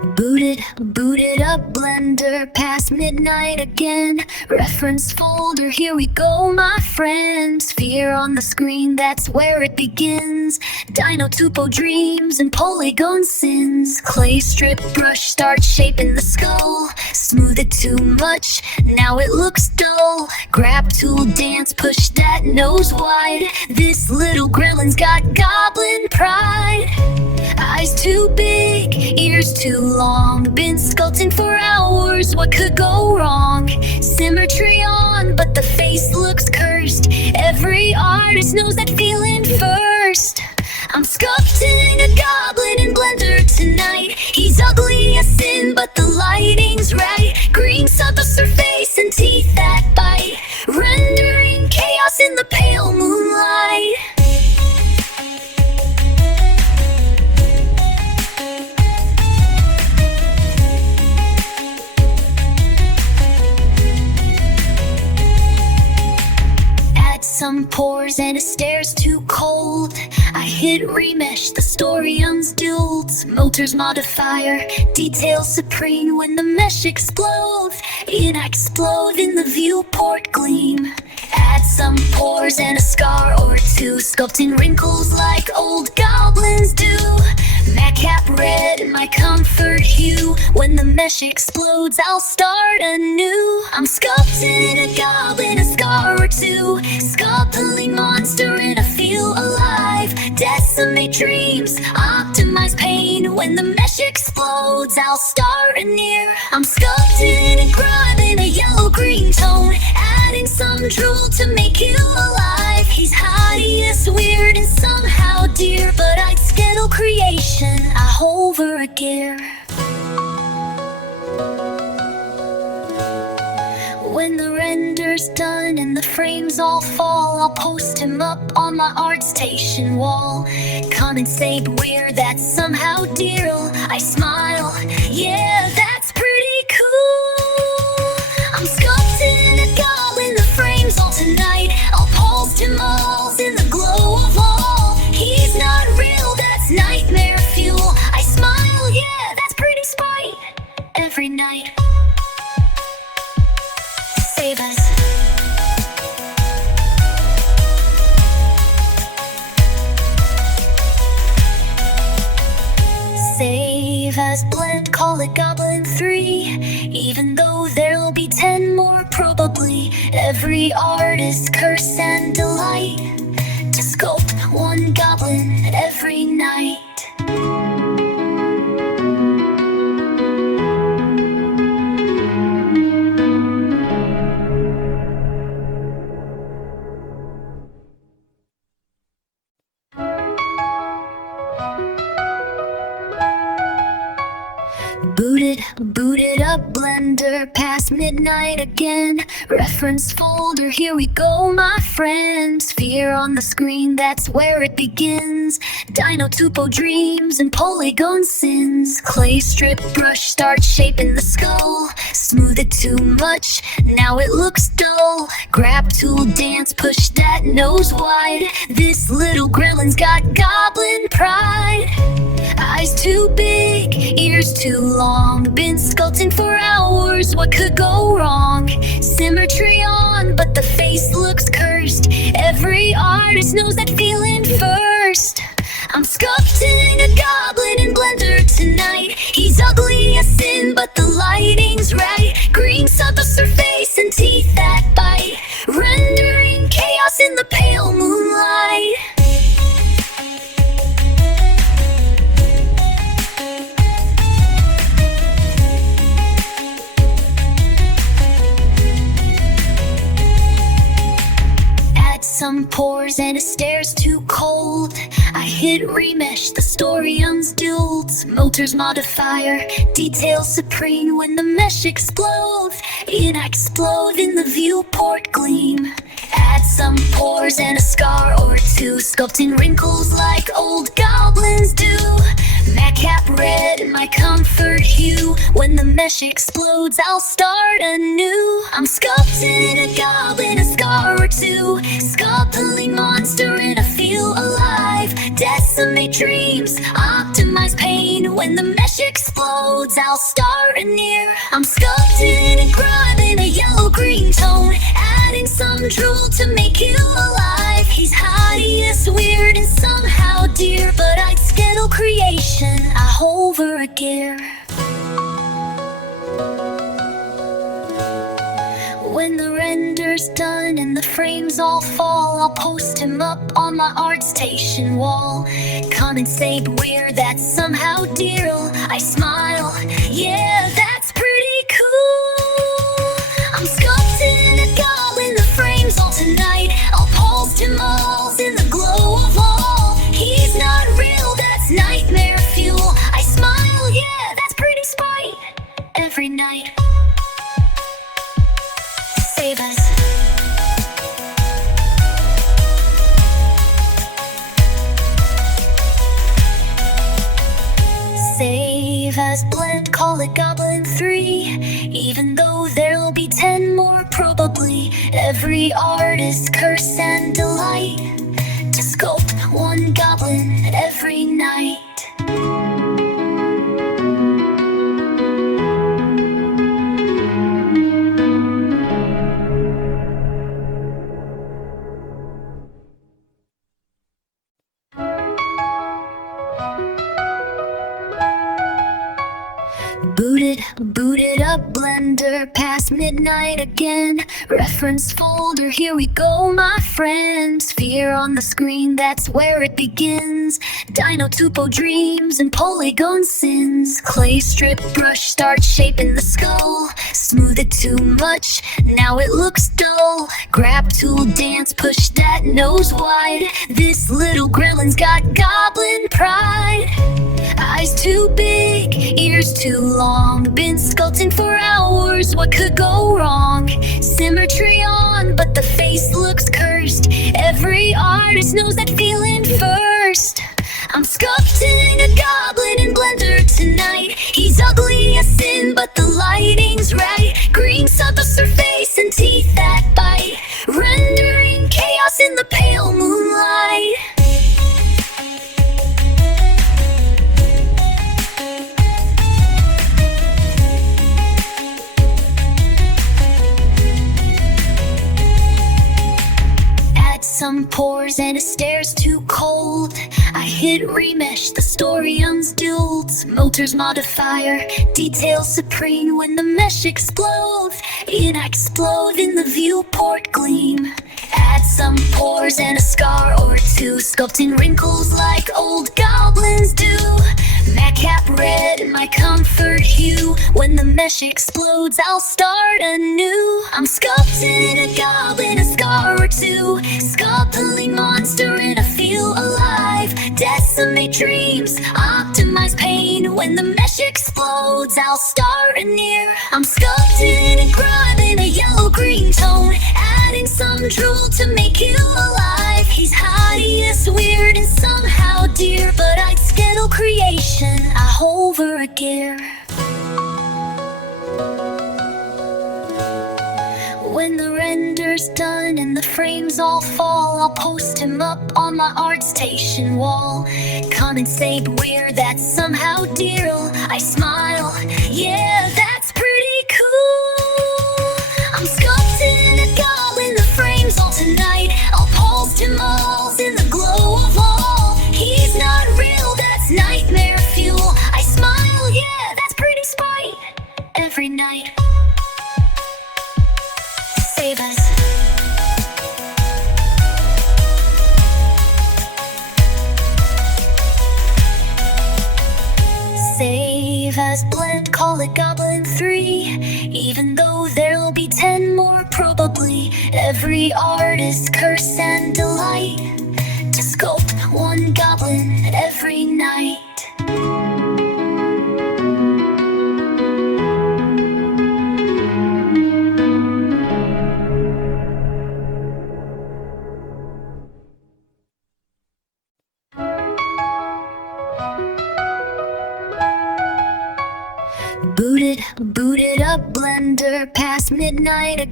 Booted up, blender, past midnight again. Reference folder, here we go, my friends. Fear on the screen, that's where it begins. Dino Tupo dreams and polygon sins. Clay strip brush starts shaping the skull. Smooth it too much, now it looks dull. Grab tool, dance, push that nose wide. This little gremlin's got goblin pride. Eyes too big, ears too long. Been sculpting for hours, what could go wrong? Symmetry on, but the face looks cursed. Every artist knows that feeling first. I'm sculpting a goblin in Blender tonight. He's ugly as sin, but the lighting's right. Green surface and teeth that bite. Rendering chaos in the pale moonlight. Some pores and it stares too cold. I hit remesh, the story unstilled. Motors modifier, detail supreme. When the mesh explodes, and I explode in the viewport gleam. Add some pores and a scar or two, sculpting wrinkles like old goblins do. Madcap red, my comfort hue. When the mesh explodes, I'll start anew. I'm sculpting a goblin, a scar or two. Sculpting monster and I feel alive. Decimate dreams, optimize pain. When the mesh explodes, I'll start anear. I'm sculpting a grime in a yellow-green tone. Adding some drool to make you alive. He's hideous, weird, and somehow dear. But I'd skittle creation, I hover a gear. When the render's done and the frames all fall, I'll post him up on my ArtStation wall. Come and say weird, that's somehow dear. I smile, yeah, that's pretty cool. I'm sculpting a goblin, the frames all tonight. I'll post him all in the glow of all. He's not real, that's nightmare fuel. I smile, yeah, that's pretty spite. Every night. Save us. Save us, blend, call it Goblin 3. Even though there'll be 10 more probably. Every artist curse and delight to sculpt one goblin every night. Booted up, blender, past midnight again. Reference folder, here we go, my friends. Fear on the screen, that's where it begins. Dino Tupo dreams and polygon sins. Clay strip brush starts shaping the skull. Smooth it too much, now it looks dull. Grab tool, dance, push that nose wide. This little gremlin's got goblin pride. Eyes too big, ears too long. Been sculpting for hours, what could go wrong? Symmetry on, but the face looks cursed. Every artist knows that feeling first. I'm sculpting a goblin in Blender tonight. He's ugly as sin, but the lighting's right. Green surface and teeth that bite. Rendering chaos in the pale moonlight. Some pores and it stares too cold. I hit remesh, the story unstilled. Motors modifier, detail supreme. When the mesh explodes, and I explode in the viewport gleam. Add some pores and a scar or two, sculpting wrinkles like old goblins do. Madcap red, my comfort hue. When the mesh explodes, I'll start anew. I'm sculpting a goblin, a scar or two. Sculpting monster and I feel alive. Decimate dreams, optimize pain. When the mesh explodes, I'll start anew. I'm sculpting and grinding a yellow-green tone, adding some drool to make you alive. He's hideous, weird, and somehow dear, but I'd skittle creation, I hover a gear. When the render's done and the frames all fall, I'll post him up on my art station wall. Come and say weird, that's somehow dear. I smile, yeah, that's pretty cool. I'm sculpting a goblin, the frames all tonight. I'll post him all in the glow of all. He's not real, that's nightmare fuel. I smile, yeah, that's pretty spite. Every night save us. Save us, blend, call it Goblin 3. Even though there'll be 10 more probably. Every artist curse and delight to sculpt one goblin every night. Boot it up, Blender, past midnight again. Reference folder, here we go, my friend. Sphere on the screen, that's where it begins. Dino Tupo dreams and polygon sins. Clay strip brush, start shaping the skull. Smooth it too much, now it looks dull. Grab tool, dance, push that nose wide. This little gremlin's got goblin pride. Eyes too big, ears too long. Been sculpting for hours, what could go wrong? Symmetry on, but the face looks cursed. Every artist knows that feeling first. I'm sculpting a goblin in Blender tonight. He's ugly as sin, but the lighting's right. Green subsurface and teeth that bite, rendering chaos in the pale moonlight. Some pores and it stares too cold. I hit remesh, the story unstilled. Motors modifier, detail supreme. When the mesh explodes, it I explode in the viewport gleam. Add some pores and a scar or two, sculpting wrinkles like old goblins do. Madcap red, my comfort hue. When the mesh explodes, I'll start anew. I'm sculpting a goblin, a scar or two. Sculpting monster and I feel alive. Decimate dreams, optimize pain. When the mesh explodes, I'll start anew. I'm sculpting and grinding a yellow-green tone, adding some drool to make you alive. He's hideous, weird, and somehow dear, but I'd skittle creation, I hover a gear. When the render's done and the frames all fall, I'll post him up on my art station wall. Come and say weird, that's somehow dear. I smile, yeah, that's pretty cool. I'm sculpting a goblin, the frames all tonight. I'll post him all in the glow of all. He's not real, that's nightmare fuel. I smile, yeah, that's pretty spite. Every night save us. Save us, blend, call it Goblin 3. Even though there'll be 10 more probably. Every artist curse and delight to sculpt one goblin every night. Boot it up, Blender, past midnight again.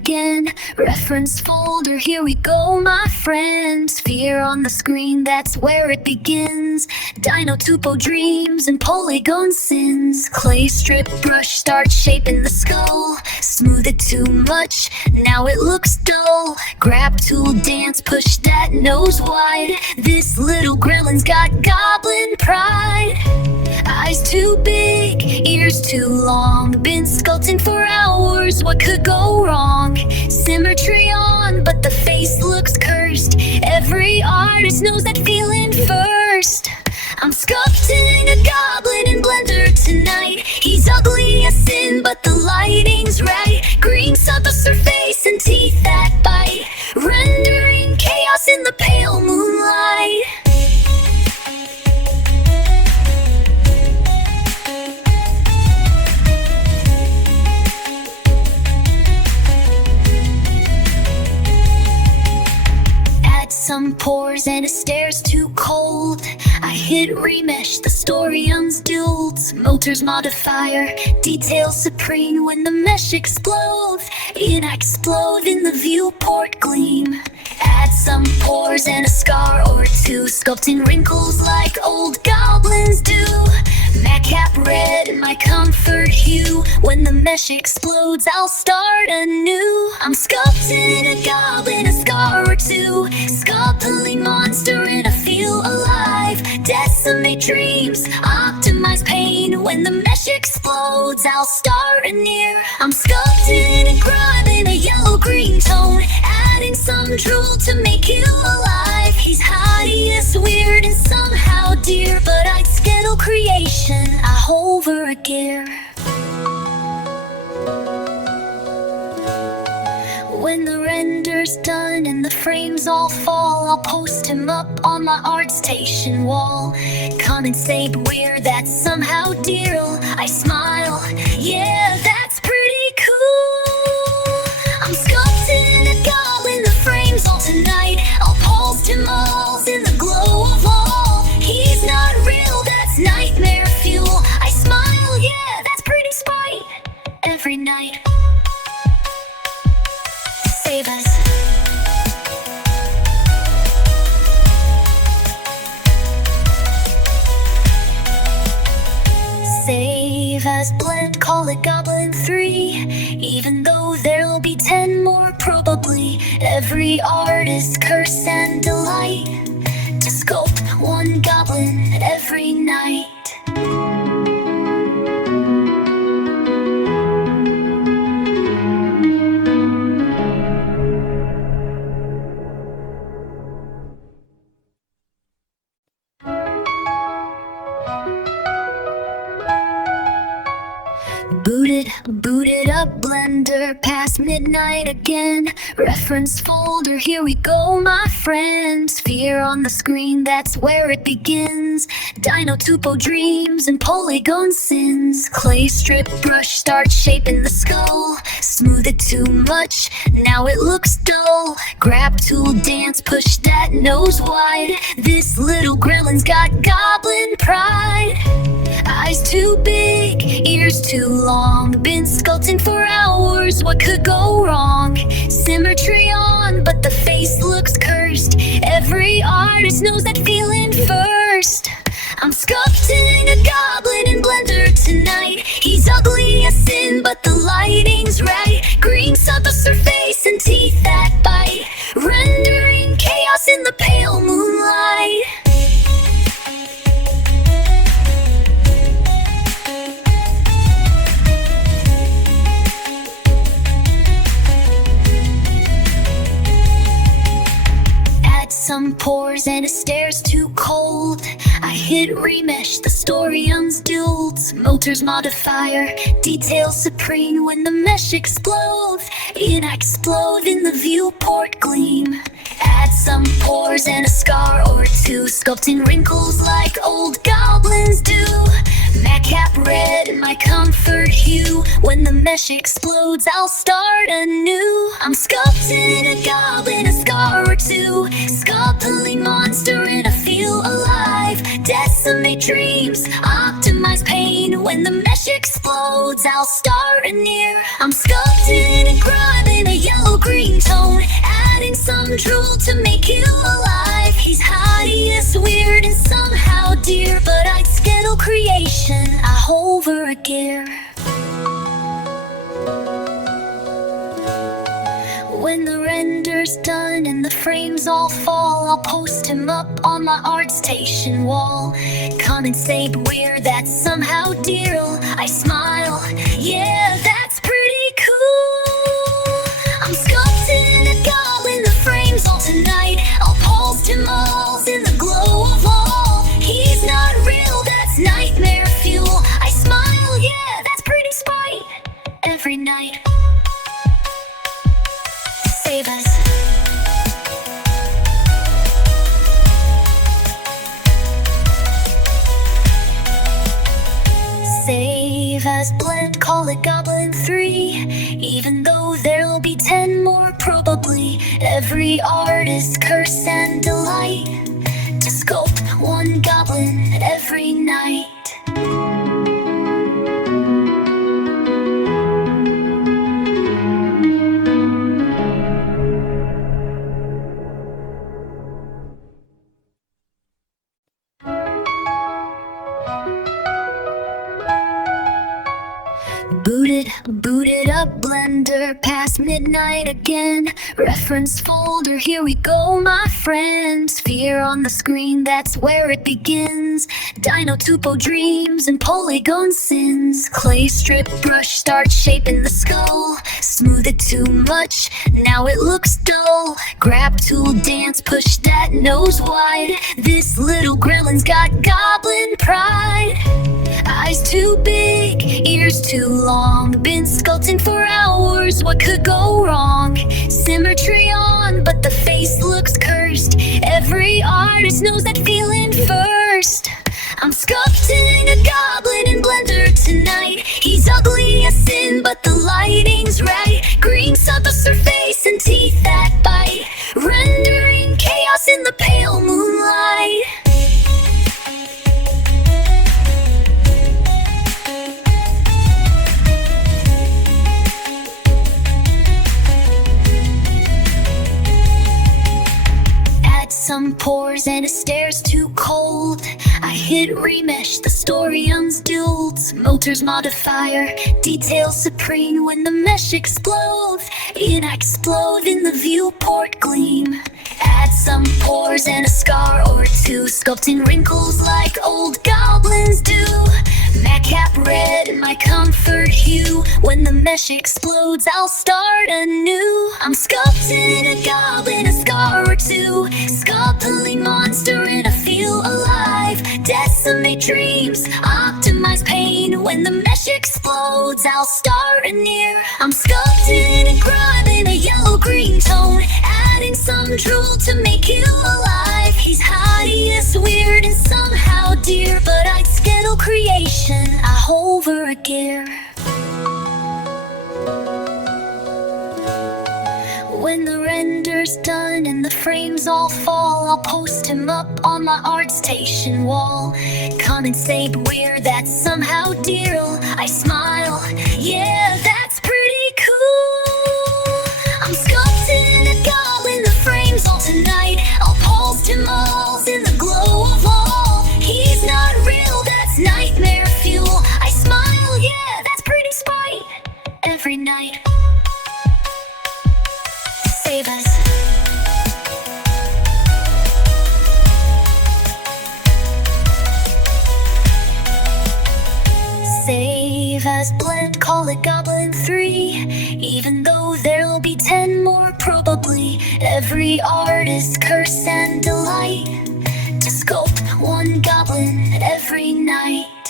again. Reference folder, here we go, my friend. Sphere on the screen, that's where it begins. Dino tupo dreams and polygon sins. Clay strip brush starts shaping the skull. Smooth it too much, now it looks dull. Grab tool dance, push that nose wide. This little gremlin's got goblin pride. Eyes too big, ears too long. Been sculpting for hours, what could go wrong? Symmetry on, but the face looks cursed. Every artist knows that feeling first. I'm sculpting a goblin in Blender tonight. He's ugly as sin, but the lighting's right. Green surface and teeth that bite. Rendering chaos in the pale moonlight. Some pores and it stares too cold. I hit remesh, the story unstilled. Motors modifier, detail supreme. When the mesh explodes, and I explode in the viewport gleam. Add some pores and a scar or two, sculpting wrinkles like old goblins do. Madcap red, my comfort hue. When the mesh explodes, I'll start anew. I'm sculpting a goblin, a scar or two. Sculpting monster and I feel alive. Decimate dreams, optimize pain. When the mesh explodes, I'll start anear. I'm sculpting a grime in a yellow-green tone, adding some drool to make you alive. He's hideous, weird, and somehow dear, but I'd skittle creation, I hover a gear. When the render's done and the frames all fall, I'll post him up on my ArtStation wall. Come and say weird, that's somehow dear. I smile, yeah, that's pretty cool. I'm sculpting a goblin, the frames all tonight. I'll post him all in the glow of all. He's not real, that's nightmare fuel. I smile, yeah, that's pretty spite. Every night. Save us. Save us, blend, call it Goblin 3. Even though there'll be 10 more probably. Every artist curse and delight to sculpt one goblin every night. Booted up Blender, past midnight again. Reference folder, here we go, my friend. Sphere on the screen, that's where it begins. Dino tupo dreams and polygon sins. Clay strip brush starts shaping the skull. Smooth it too much, now it looks dull. Grab tool dance, push that nose wide. This little gremlin's got goblin pride. Eyes too big, ears too long. Been sculpting for hours, what could go wrong? Symmetry on, but the face looks cursed. Every artist knows that feeling first. I'm sculpting a goblin in Blender tonight. He's ugly as sin, but the lighting's right. Green surface and teeth that bite. Rendering chaos in the pale moonlight. Some pores and it stares too cold. I hit remesh, the story unstilled. Motors modifier, detail supreme. When the mesh explodes, and I explode in the viewport gleam. Add some pores and a scar or two, sculpting wrinkles like old goblins do. Madcap red, my comfort hue. When the mesh explodes, I'll start anew. I'm sculpting a goblin, a scar or two. Sculpting monster and I feel alive. decimate dreams, optimize pain. When the mesh explodes, I'll start anew. I'm sculpting and grinding a yellow-green tone, adding some drool to make you alive. He's hideous, weird, and somehow dear, but I'd skittle creation, I hover a gear. When the render's done and the frames all fall, I'll post him up on my art station wall. Come and say beware, that's somehow dear. I smile, yeah, that's pretty cool. I'm sculpting a goblin, the frames all tonight. I'll post him all in the glow of all. He's not real, that's nightmare fuel. I smile, yeah, that's pretty spite. Every night save us. Save us, blend, call it Goblin 3. Even though there'll be 10 more probably. Every artist curse and delight to sculpt one goblin every night. Boot it up, Blender, past midnight again. Reference folder, here we go, my friend. Sphere on the screen, that's where it begins. Dino Tupo dreams and polygon sins. Clay strip brush, start shaping the skull. Smooth it too much, now it looks dull. Grab tool, dance, push that nose wide. This little gremlin's got goblin pride. Eyes too big, ears too long. Been sculpting for hours, what could go wrong? Symmetry on, but the face looks cursed. Every artist knows that feeling first. I'm sculpting a goblin in Blender tonight. He's ugly as sin, but the lighting's right. Green surface and teeth that bite, rendering chaos in the pale moonlight. Some pores and it stares too cold. I hit remesh, the story unstilled. Motors modifier, detail supreme. When the mesh explodes, it I explode in the viewport gleam. Add some pores and a scar or two, sculpting wrinkles like old goblins do. Madcap red, my comfort hue. When the mesh explodes, I'll start anew. I'm sculpting a goblin, a scar or two. Sculpting monster and I feel alive. Decimate dreams, optimize pain. When the mesh explodes, I'll start anew. I'm sculpting and grinding a yellow-green tone, adding some drool to make you alive. He's hideous, weird, and somehow dear, but I'd skittle creation, I hover a gear. When the render's done and the frames all fall, I'll post him up on my art station wall. Come and say beware, that's somehow dear. I smile, yeah, that's pretty cool. I'm sculpting a goblin, the frames all tonight. I'll post him all in the glow of all. He's not real, that's nightmare fuel. I smile, yeah, that's pretty spite. Every night save us. Save us, blend, call it Goblin 3. Even though there'll be 10 more probably. Every artist curse and delight to sculpt one goblin every night.